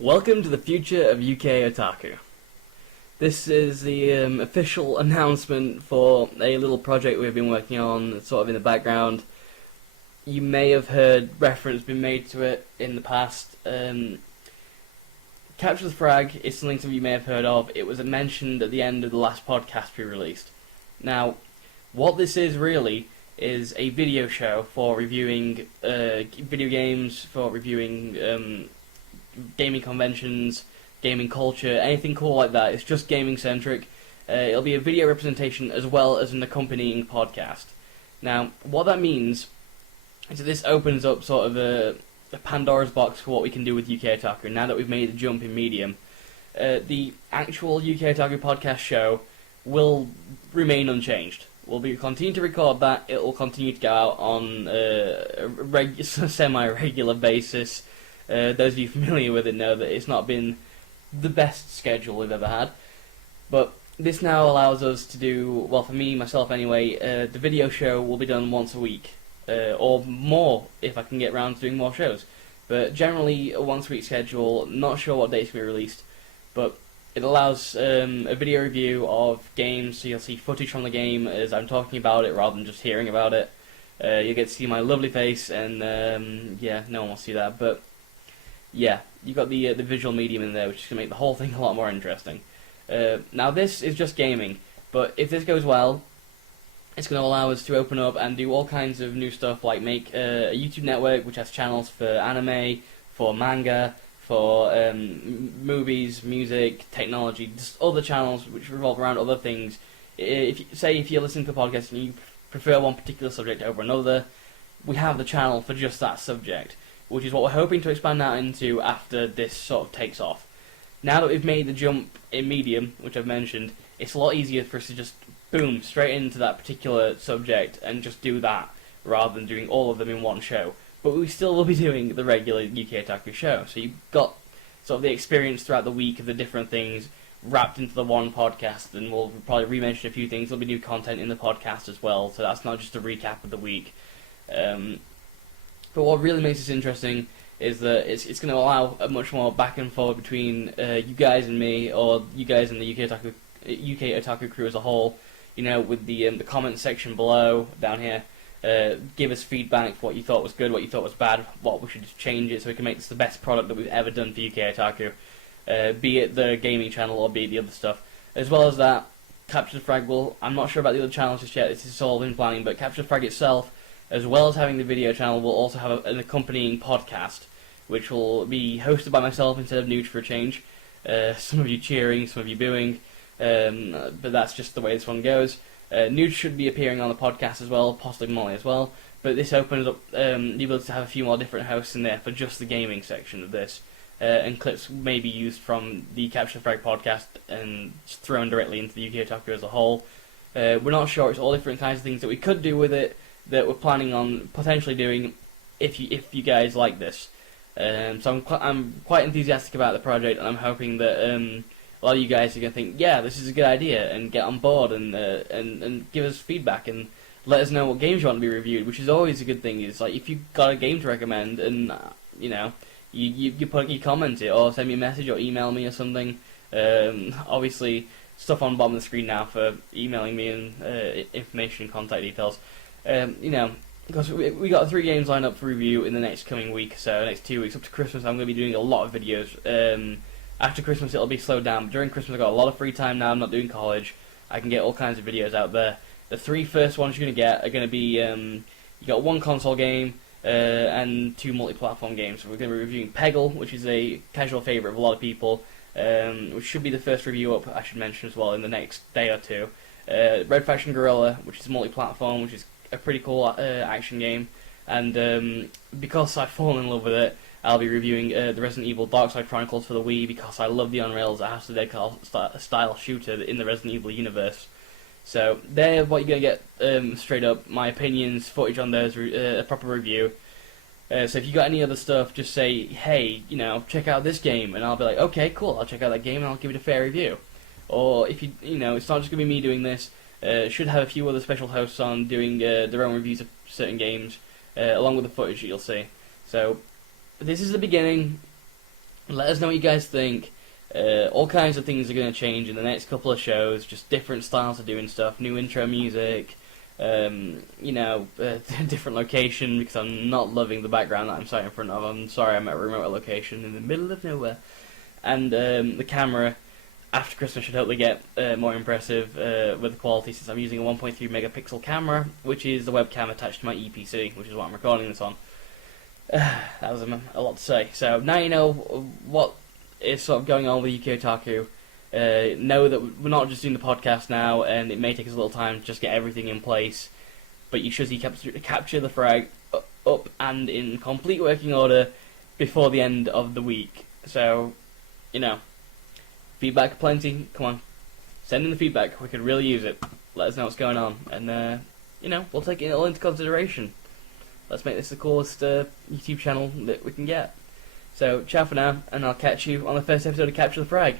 Welcome to the future of UKotaku. This is the official announcement for a little project we've been working on, sort of in the background. You may have heard reference been made to it in the past. Capture the Frag is something some of you may have heard of. It was mentioned at the end of the last podcast we released. Now, what this is really is a video show for reviewing video games, for reviewing gaming conventions, gaming culture, anything cool like that. It's just gaming centric. It'll be a video representation as well as an accompanying podcast. Now, what that means is that this opens up sort of a Pandora's box for what we can do with UKotaku now that we've made the jump in medium. The actual UKotaku podcast show will remain unchanged. We'll continue to record that. It will continue to go out on a semi-regular basis. Those of you familiar with it know that it's not been the best schedule we've ever had. But this now allows us to do, well, for me, myself anyway, the video show will be done once a week. Or more, if I can get around to doing more shows. But generally, a once-a-week schedule, not sure what dates will be released. But it allows a video review of games, so you'll see footage from the game as I'm talking about it, rather than just hearing about it. You'll get to see my lovely face, and yeah, no one will see that, but yeah, you've got the visual medium in there, which is going to make the whole thing a lot more interesting. Now, this is just gaming, but if this goes well, it's going to allow us to open up and do all kinds of new stuff, like make a YouTube network which has channels for anime, for manga, for movies, music, technology, just other channels which revolve around other things. If you're listening to a podcast and you prefer one particular subject over another, we have the channel for just that subject, which is what we're hoping to expand out into after this sort of takes off. Now that we've made the jump in medium, which I've mentioned, it's a lot easier for us to just boom straight into that particular subject and just do that, rather than doing all of them in one show. But we still will be doing the regular UKotaku show, so you've got sort of the experience throughout the week of the different things wrapped into the one podcast, and we'll probably re-mention a few things. There'll be new content in the podcast as well, so that's not just a recap of the week. But what really makes this interesting is that it's going to allow a much more back and forth between you guys and me, or you guys and the UKotaku crew as a whole. You know, with the comment section below down here, give us feedback for what you thought was good, what you thought was bad, what we should change it so we can make this the best product that we've ever done for UKotaku. Be it the gaming channel or be it the other stuff. As well as that, Capture the Frag will. I'm not sure about the other channels just yet. This is all in planning, but Capture the Frag itself, as well as having the video channel, will also have an accompanying podcast, which will be hosted by myself instead of Nuge for a change. Some of you cheering, some of you booing, but that's just the way this one goes. Nuge should be appearing on the podcast as well, possibly Molly as well, but this opens up the ability to have a few more different hosts in there for just the gaming section of this, and clips may be used from the Capture the Frag podcast and thrown directly into the UKotaku as a whole. We're not sure, it's all different kinds of things that we could do with it, that we're planning on potentially doing if you guys like this. So I'm quite enthusiastic about the project, and I'm hoping that a lot of you guys are going to think, yeah, this is a good idea, and get on board and give us feedback and let us know what games you want to be reviewed, which is always a good thing. It's like if you've got a game to recommend, and you comment it or send me a message or email me or something. Obviously, stuff on the bottom of the screen now for emailing me and information and contact details. Because we got 3 games lined up for review in the next coming week, so next 2 weeks up to Christmas. I'm going to be doing a lot of videos. After Christmas it'll be slowed down, but during Christmas I've got a lot of free time now. I'm not doing college. I can get all kinds of videos out there. The 3 first ones you're going to get are going to be you got 1 console game and 2 multi-platform games. So we're going to be reviewing Peggle, which is a casual favourite of a lot of people, which should be the first review up, I should mention as well, in the next day or two. Red Faction Guerrilla, which is multi-platform, which is a pretty cool action game, and because I've fallen in love with it, I'll be reviewing the Resident Evil Dark Side Chronicles for the Wii, because I love the on-rails House of the Dead style shooter in the Resident Evil universe. So they're what you're going to get straight up, my opinions, footage on those, a proper review. So if you got any other stuff, just say, hey, check out this game, and I'll be like, okay, cool, I'll check out that game and I'll give it a fair review. Or if it's not just going to be me doing this. Should have a few other special hosts on doing their own reviews of certain games, along with the footage that you'll see. So this is the beginning. Let us know what you guys think. All kinds of things are going to change in the next couple of shows, just different styles of doing stuff, new intro music, different location, because I'm not loving the background that I'm sat in front of. I'm sorry, I'm at a remote location in the middle of nowhere. And the camera after Christmas should hopefully get more impressive with the quality, since I'm using a 1.3 megapixel camera, which is the webcam attached to my EPC, which is what I'm recording this on. That was a lot to say. So now you know what is sort of going on with UKotaku. Know that we're not just doing the podcast now, and it may take us a little time to just get everything in place, but you should see capture the frag up and in complete working order before the end of the week. So, feedback plenty. Come on, send in the feedback. We could really use it. Let us know what's going on, and we'll take it all into consideration. Let's make this the coolest YouTube channel that we can get. So, ciao for now, and I'll catch you on the first episode of Capture the Frag.